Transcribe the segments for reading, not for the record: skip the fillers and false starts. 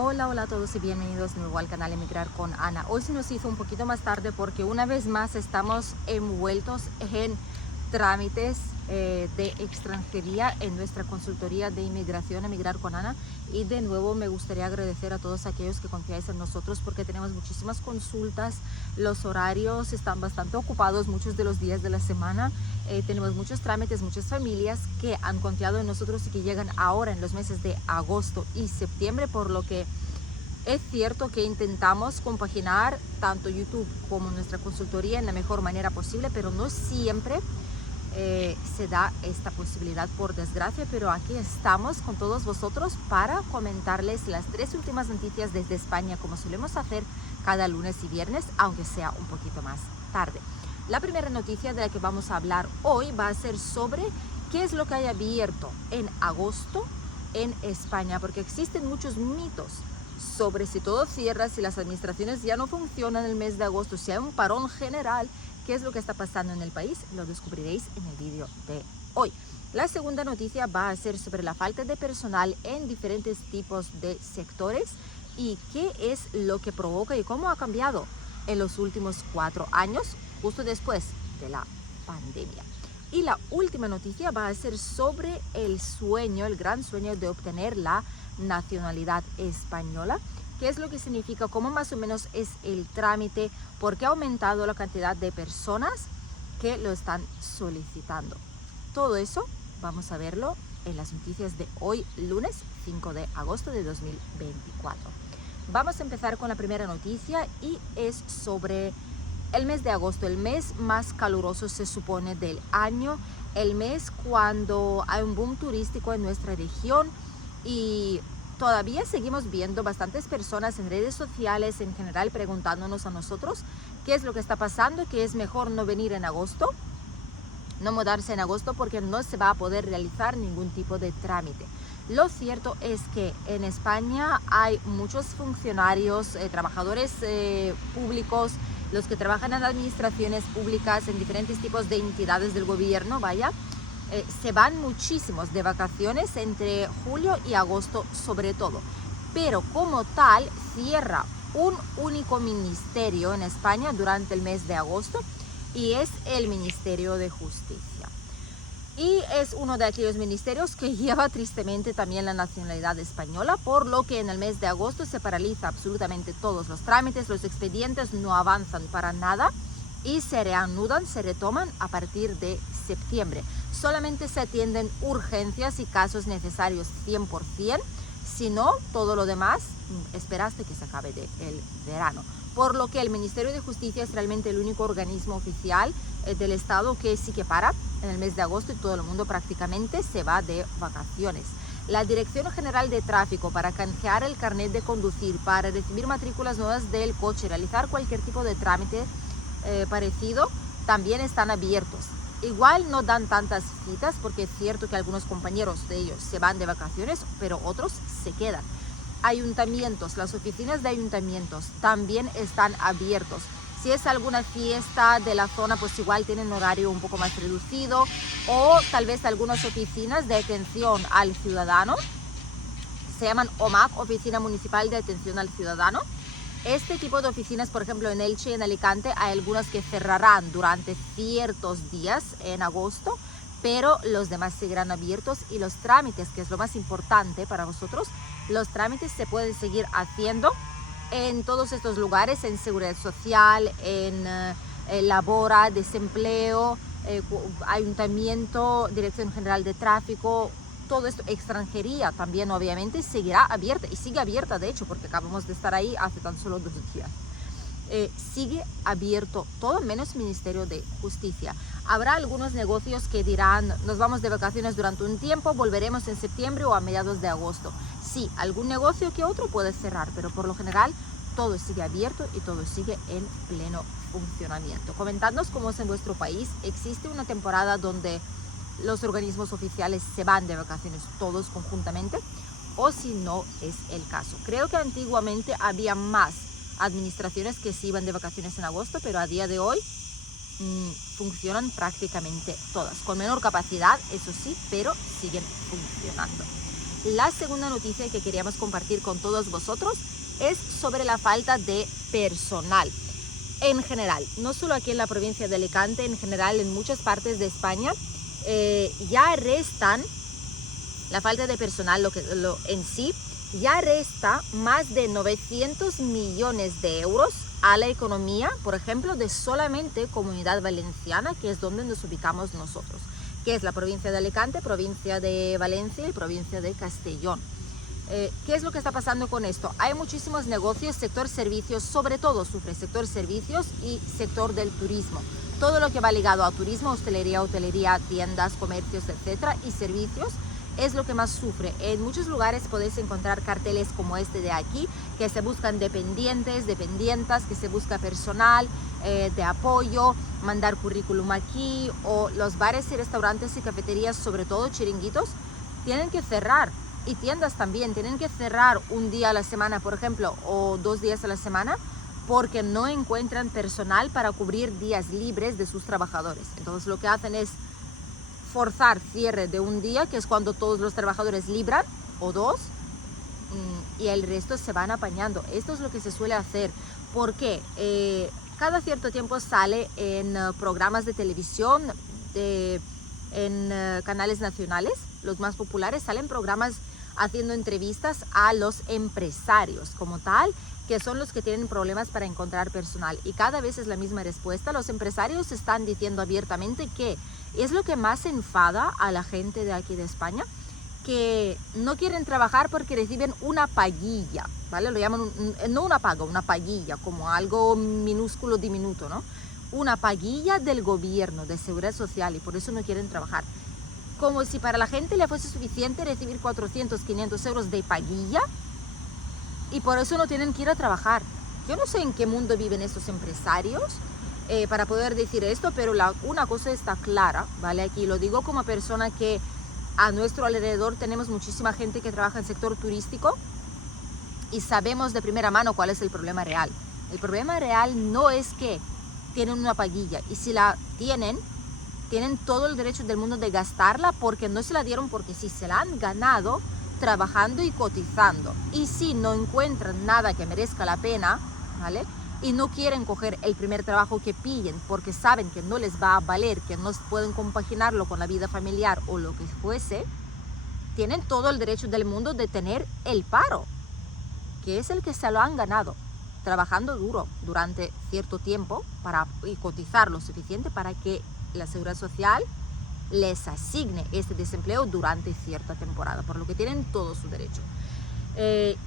Hola a todos y bienvenidos de nuevo al canal Emigrar con Ana. Hoy se nos hizo un poquito más tarde porque una vez más estamos envueltos en trámites de extranjería en nuestra consultoría de inmigración Emigrar con Ana, y de nuevo me gustaría agradecer a todos aquellos que confiáis en nosotros porque tenemos muchísimas consultas. Los horarios están bastante ocupados muchos de los días de la semana. Tenemos muchos trámites, muchas familias que han confiado en nosotros y que llegan ahora en los meses de agosto y septiembre, por lo que es cierto que intentamos compaginar tanto YouTube como nuestra consultoría en la mejor manera posible, pero no siempre se da esta posibilidad, por desgracia. Pero aquí estamos con todos vosotros para comentarles las 3 últimas noticias desde España, como solemos hacer cada lunes y viernes, aunque sea un poquito más tarde. La primera noticia de la que vamos a hablar hoy va a ser sobre qué es lo que hay abierto en agosto en España, porque existen muchos mitos sobre si todo cierra, si las administraciones ya no funcionan el mes de agosto, si hay un parón general. ¿Qué es lo que está pasando en el país? Lo descubriréis en el vídeo de hoy. La segunda noticia va a ser sobre la falta de personal en diferentes tipos de sectores y qué es lo que provoca y cómo ha cambiado en los últimos 4 años, justo después de la pandemia. Y la última noticia va a ser sobre el sueño, el gran sueño de obtener la nacionalidad española. ¿Qué es lo que significa? ¿Cómo más o menos es el trámite? ¿Por qué ha aumentado la cantidad de personas que lo están solicitando? Todo eso vamos a verlo en las noticias de hoy, lunes 5 de agosto de 2024. Vamos a empezar con la primera noticia y es sobre el mes de agosto, el mes más caluroso se supone del año, el mes cuando hay un boom turístico en nuestra región, y todavía seguimos viendo bastantes personas en redes sociales en general preguntándonos a nosotros qué es lo que está pasando, que es mejor no venir en agosto, no mudarse en agosto porque no se va a poder realizar ningún tipo de trámite. Lo cierto es que en España hay muchos funcionarios, trabajadores públicos, los que trabajan en administraciones públicas, en diferentes tipos de entidades del gobierno, se van muchísimos de vacaciones entre julio y agosto sobre todo. Pero como tal, cierra un único ministerio en España durante el mes de agosto y es el Ministerio de Justicia. Y es uno de aquellos ministerios que lleva tristemente también la nacionalidad española, por lo que en el mes de agosto se paraliza absolutamente todos los trámites, los expedientes no avanzan para nada y se reanudan, se retoman a partir de septiembre. Solamente se atienden urgencias y casos necesarios 100%, si no, todo lo demás esperaste que se acabe el verano. Por lo que el Ministerio de Justicia es realmente el único organismo oficial del Estado que sí que para en el mes de agosto y todo el mundo prácticamente se va de vacaciones. La Dirección General de Tráfico, para canjear el carnet de conducir, para recibir matrículas nuevas del coche, realizar cualquier tipo de trámite parecido, también están abiertos. Igual no dan tantas citas porque es cierto que algunos compañeros de ellos se van de vacaciones, pero otros se quedan. Ayuntamientos, las oficinas de ayuntamientos también están abiertos. Si es alguna fiesta de la zona, pues igual tienen horario un poco más reducido, o tal vez algunas oficinas de atención al ciudadano, se llaman OMAC, Oficina Municipal de Atención al Ciudadano. Este tipo de oficinas, por ejemplo, en Elche y en Alicante, hay algunas que cerrarán durante ciertos días en agosto, pero los demás seguirán abiertos y los trámites, que es lo más importante para nosotros, los trámites se pueden seguir haciendo en todos estos lugares, en Seguridad Social, en Labora, Desempleo, Ayuntamiento, Dirección General de Tráfico. Todo esto, extranjería también obviamente seguirá abierta y sigue abierta, de hecho, porque acabamos de estar ahí hace tan solo 2 días. Sigue abierto todo menos Ministerio de Justicia. Habrá algunos negocios que dirán, nos vamos de vacaciones durante un tiempo, volveremos en septiembre o a mediados de agosto. Sí, algún negocio que otro puede cerrar, pero por lo general todo sigue abierto y todo sigue en pleno funcionamiento. Comentadnos cómo es en vuestro país. ¿Existe una temporada donde los organismos oficiales se van de vacaciones todos conjuntamente, o si no es el caso? Creo que antiguamente había más administraciones que se iban de vacaciones en agosto, pero a día de hoy funcionan prácticamente todas, con menor capacidad, eso sí, pero siguen funcionando. la segunda noticia que queríamos compartir con todos vosotros es sobre la falta de personal. En general, no solo aquí en la provincia de Alicante, en general en muchas partes de España, ya restan, la falta de personal en sí, ya resta más de 900 millones de euros a la economía, por ejemplo, de solamente Comunidad Valenciana, que es donde nos ubicamos nosotros, que es la provincia de Alicante, provincia de Valencia y provincia de Castellón. ¿Qué es lo que está pasando con esto? Hay muchísimos negocios, sector servicios, sobre todo sufre sector servicios y sector del turismo. Todo lo que va ligado a turismo, hotelería, tiendas, comercios, etcétera, y servicios es lo que más sufre. En muchos lugares podéis encontrar carteles como este de aquí, que se buscan dependientes, dependientas, que se busca personal de apoyo, mandar currículum aquí, o los bares y restaurantes y cafeterías, sobre todo chiringuitos, tienen que cerrar. Y tiendas también tienen que cerrar un día a la semana, por ejemplo, o 2 días a la semana, porque no encuentran personal para cubrir días libres de sus trabajadores. Entonces lo que hacen es forzar cierre de un día, que es cuando todos los trabajadores libran, o 2, y el resto se van apañando. Esto es lo que se suele hacer, porque cada cierto tiempo sale en programas de televisión, en canales nacionales, los más populares, salen programas haciendo entrevistas a los empresarios como tal, que son los que tienen problemas para encontrar personal. Y cada vez es la misma respuesta. Los empresarios están diciendo abiertamente que es lo que más enfada a la gente de aquí de España, que no quieren trabajar porque reciben una paguilla, ¿vale? Lo llaman, no una paga, una paguilla, como algo minúsculo, diminuto, ¿no? Una paguilla del gobierno, de seguridad social, y por eso no quieren trabajar. Como si para la gente le fuese suficiente recibir 400, 500 euros de paguilla, y por eso no tienen que ir a trabajar. Yo no sé en qué mundo viven estos empresarios para poder decir esto, pero una cosa está clara, ¿vale? Aquí lo digo como persona que a nuestro alrededor tenemos muchísima gente que trabaja en el sector turístico y sabemos de primera mano cuál es el problema real. El problema real no es que tienen una paguilla, y si la tienen todo el derecho del mundo de gastarla, porque no se la dieron porque sí, se la han ganado trabajando y cotizando. Y si no encuentran nada que merezca la pena, ¿vale? Y no quieren coger el primer trabajo que pillen porque saben que no les va a valer, que no pueden compaginarlo con la vida familiar o lo que fuese, tienen todo el derecho del mundo de tener el paro, que es el que se lo han ganado, trabajando duro durante cierto tiempo y cotizar lo suficiente para que la Seguridad Social les asigne este desempleo durante cierta temporada, por lo que tienen todo su derecho.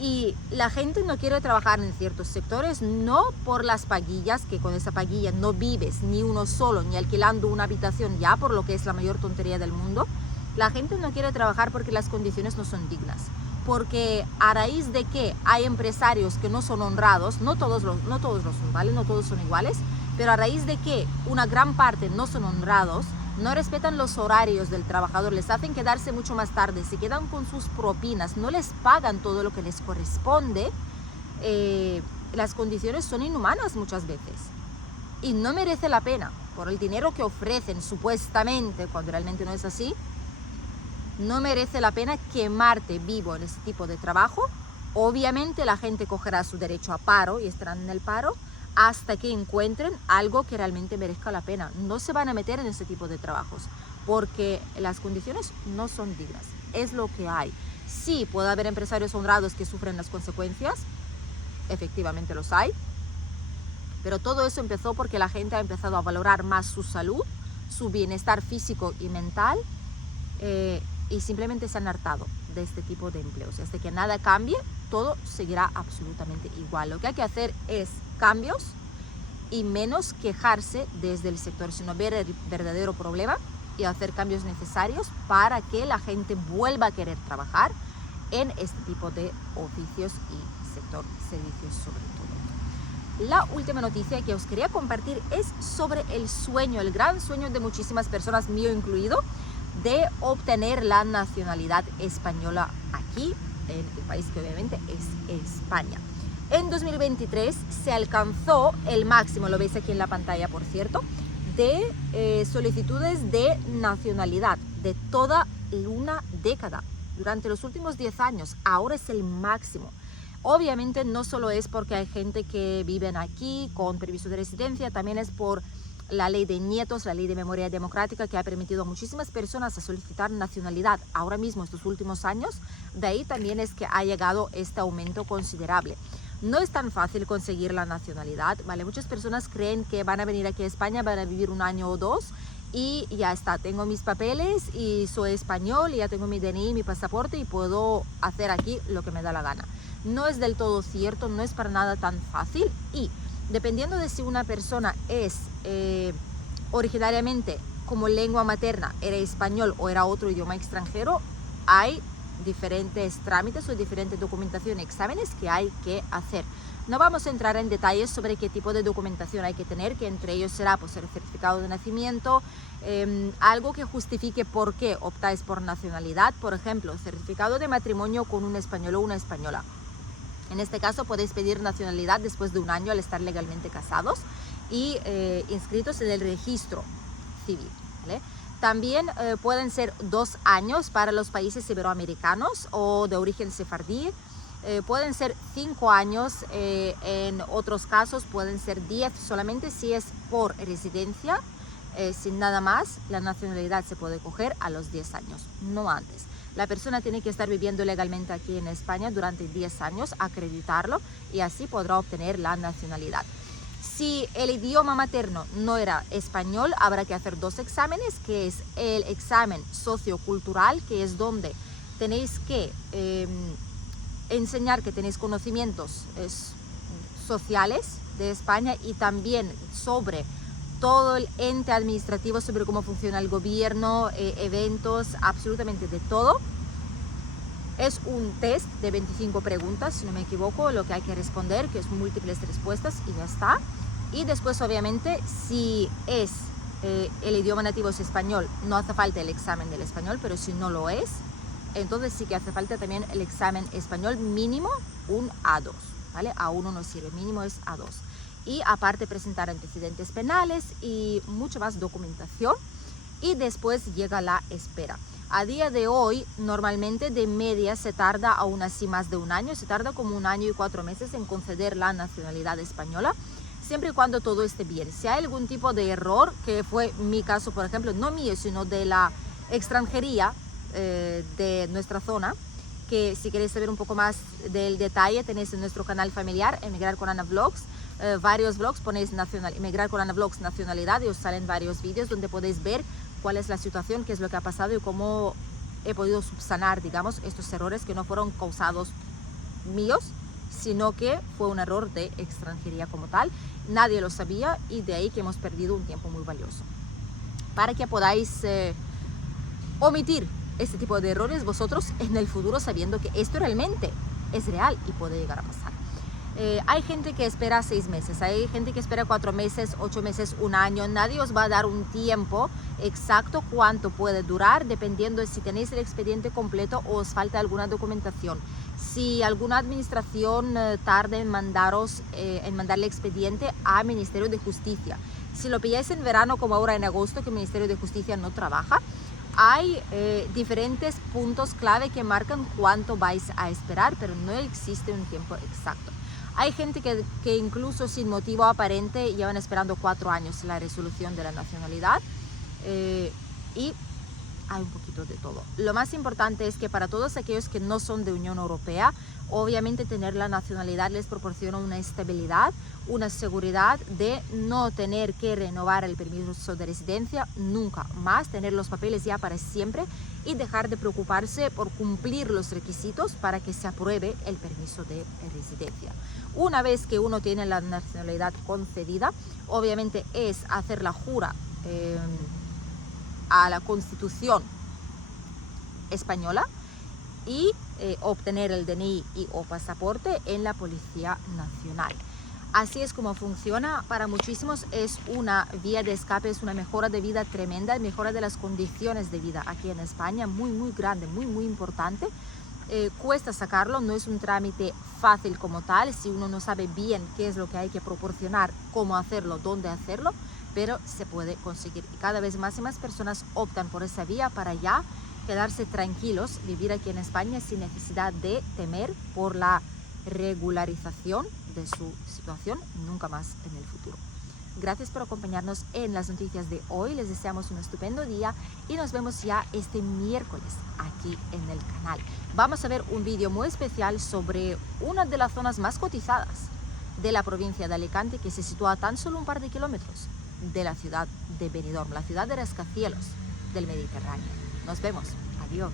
Y la gente no quiere trabajar en ciertos sectores, no por las paguillas, que con esa paguilla no vives ni uno solo, ni alquilando una habitación ya, por lo que es la mayor tontería del mundo. La gente no quiere trabajar porque las condiciones no son dignas, porque a raíz de que hay empresarios que no son honrados, no todos los son, ¿vale? No todos son iguales, pero a raíz de que una gran parte no son honrados, no respetan los horarios del trabajador, les hacen quedarse mucho más tarde, se quedan con sus propinas, no les pagan todo lo que les corresponde, las condiciones son inhumanas muchas veces y no merece la pena. Por el dinero que ofrecen supuestamente, cuando realmente no es así, no merece la pena quemarte vivo en ese tipo de trabajo. Obviamente la gente cogerá su derecho a paro y estarán en el paro hasta que encuentren algo que realmente merezca la pena. No se van a meter en ese tipo de trabajos porque las condiciones no son dignas. Es lo que hay. Sí, puede haber empresarios honrados que sufren las consecuencias, efectivamente los hay, pero todo eso empezó porque la gente ha empezado a valorar más su salud, su bienestar físico y mental, y simplemente se han hartado de este tipo de empleos. Hasta que nada cambie, todo seguirá absolutamente igual. Lo que hay que hacer es cambios y menos quejarse desde el sector, sino ver el verdadero problema y hacer cambios necesarios para que la gente vuelva a querer trabajar en este tipo de oficios y sector servicios sobre todo. La última noticia que os quería compartir es sobre el sueño, el gran sueño de muchísimas personas, mío incluido, de obtener la nacionalidad española aquí en el país que obviamente es España. En 2023 se alcanzó el máximo, lo veis aquí en la pantalla por cierto, de solicitudes de nacionalidad de toda una década. durante los últimos 10 años. Ahora es el máximo. Obviamente no solo es porque hay gente que viven aquí con permiso de residencia, también es por la ley de nietos, la ley de memoria democrática, que ha permitido a muchísimas personas a solicitar nacionalidad ahora mismo, estos últimos años. De ahí también es que ha llegado este aumento considerable. No es tan fácil conseguir la nacionalidad, ¿vale? Muchas personas creen que van a venir aquí a España, van a vivir un año o dos y ya está, tengo mis papeles y soy español y ya tengo mi DNI, mi pasaporte y puedo hacer aquí lo que me da la gana. No es del todo cierto, no es para nada tan fácil, y dependiendo de si una persona es originariamente como lengua materna era español o era otro idioma extranjero, hay diferentes trámites o diferentes documentación y exámenes que hay que hacer. No vamos a entrar en detalles sobre qué tipo de documentación hay que tener, que entre ellos será pues, el certificado de nacimiento, algo que justifique por qué optáis por nacionalidad, por ejemplo, certificado de matrimonio con un español o una española. En este caso podéis pedir nacionalidad después de un año al estar legalmente casados y inscritos en el registro civil, ¿vale? También pueden ser 2 años para los países iberoamericanos o de origen sefardí. Pueden ser 5 años, en otros casos pueden ser 10 solamente si es por residencia, sin nada más. La nacionalidad se puede coger a los 10 años, no antes. La persona tiene que estar viviendo legalmente aquí en España durante 10 años, acreditarlo y así podrá obtener la nacionalidad. Si el idioma materno no era español, habrá que hacer 2 exámenes, que es el examen sociocultural, que es donde tenéis que enseñar que tenéis conocimientos sociales de España y también sobre todo el ente administrativo, sobre cómo funciona el gobierno, eventos, absolutamente de todo. Es un test de 25 preguntas, si no me equivoco, lo que hay que responder, que es múltiples respuestas y ya está. Y después, obviamente, si es el idioma nativo es español, no hace falta el examen del español, pero si no lo es, entonces sí que hace falta también el examen español mínimo, un A2, ¿vale? A1 no sirve, mínimo es A2. Y aparte presentar antecedentes penales y mucha más documentación, y después llega la espera. A día de hoy, normalmente de media se tarda aún así más de un año, se tarda como 1 año y 4 meses en conceder la nacionalidad española, siempre y cuando todo esté bien. Si hay algún tipo de error, que fue mi caso, por ejemplo, no mío, sino de la extranjería de nuestra zona, que si queréis saber un poco más del detalle, tenéis en nuestro canal familiar, Emigrar con Ana Vlogs, varios vlogs, ponéis Emigrar con Ana Vlogs nacionalidad y os salen varios vídeos donde podéis ver cuál es la situación, qué es lo que ha pasado y cómo he podido subsanar, digamos, estos errores que no fueron causados míos, sino que fue un error de extranjería como tal. Nadie lo sabía y de ahí que hemos perdido un tiempo muy valioso. Para que podáis omitir este tipo de errores vosotros en el futuro, sabiendo que esto realmente es real y puede llegar a pasar. Hay gente que espera 6 meses, hay gente que espera 4 meses, 8 meses, 1 año. Nadie os va a dar un tiempo exacto cuánto puede durar, dependiendo de si tenéis el expediente completo o os falta alguna documentación. Si alguna administración tarda en mandarle expediente a Ministerio de Justicia. Si lo pilláis en verano, como ahora en agosto, que el Ministerio de Justicia no trabaja, hay diferentes puntos clave que marcan cuánto vais a esperar, pero no existe un tiempo exacto. Hay gente que incluso sin motivo aparente llevan esperando 4 años la resolución de la nacionalidad, y hay un poquito de todo. Lo más importante es que para todos aquellos que no son de Unión Europea, obviamente tener la nacionalidad les proporciona una estabilidad, una seguridad de no tener que renovar el permiso de residencia nunca más, tener los papeles ya para siempre y dejar de preocuparse por cumplir los requisitos para que se apruebe el permiso de residencia. Una vez que uno tiene la nacionalidad concedida, obviamente es hacer la jura a la Constitución española y obtener el DNI y o pasaporte en la Policía Nacional. Así es como funciona. Para muchísimos es una vía de escape, es una mejora de vida tremenda, mejora de las condiciones de vida aquí en España, muy grande, muy importante. Cuesta sacarlo, no es un trámite fácil como tal, si uno no sabe bien qué es lo que hay que proporcionar, cómo hacerlo, dónde hacerlo, pero se puede conseguir. Y cada vez más y más personas optan por esa vía para ya quedarse tranquilos, vivir aquí en España sin necesidad de temer por la regularización de su situación nunca más en el futuro. Gracias por acompañarnos en las noticias de hoy. Les deseamos un estupendo día y nos vemos ya este miércoles aquí en el canal. Vamos a ver un vídeo muy especial sobre una de las zonas más cotizadas de la provincia de Alicante, que se sitúa a tan solo un par de kilómetros de la ciudad de Benidorm, la ciudad de rascacielos del Mediterráneo. Nos vemos. Adiós.